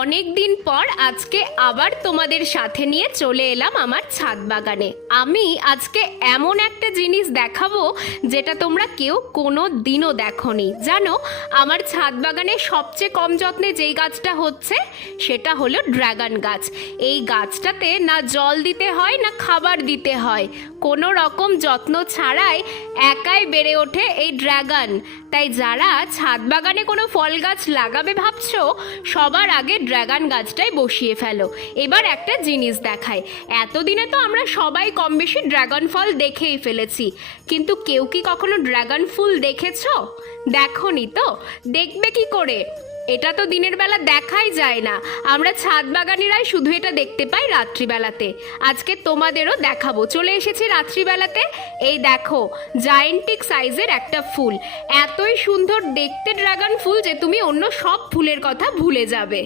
অনেক দিন পর আজকে আবার তোমাদের সাথে নিয়ে চলে এলাম আমার ছাদ বাগানে। আমি আজকে এমন একটা জিনিস দেখাবো যেটা তোমরা কেউ কোনো দিনও দেখোনি। জানো, আমার ছাদ বাগানে সবচেয়ে কম যত্নে যেই গাছটা হচ্ছে সেটা হলো ড্রাগন গাছ। এই গাছটাতে না জল দিতে হয় না খাবার দিতে হয়, কোনো রকম যত্ন ছাড়াই একাই বেড়ে ওঠে এই ড্রাগন। তাই যারা ছাদ বাগানে কোনো ফল গাছ লাগাবে ভাবছো, সবার আগে ড্রাগন গাছটাই বসিয়ে ফেলো। এবার একটা জিনিস দেখায়, এতদিনে তো আমরা সবাই কম বেশি ড্রাগন ফল দেখেই ফেলেছি, কিন্তু কেউ কি কখনো ড্রাগন ফুল দেখেছো? দেখোনি তো, দেখবে কি করে? এটা তো দিনের বেলা দেখাই যায় না, আমরা ছাদ বাগানিরাই শুধু এটা দেখতে পাই রাত্রিবেলাতে। আজকে তোমাদেরও দেখাবো, চলে এসেছি রাত্রিবেলাতে। এই দেখো, জায়েন্টিক সাইজের একটা ফুল, এতই সুন্দর দেখতে ড্রাগন ফুল যে তুমি অন্য সব ফুলের কথা ভুলে যাবে।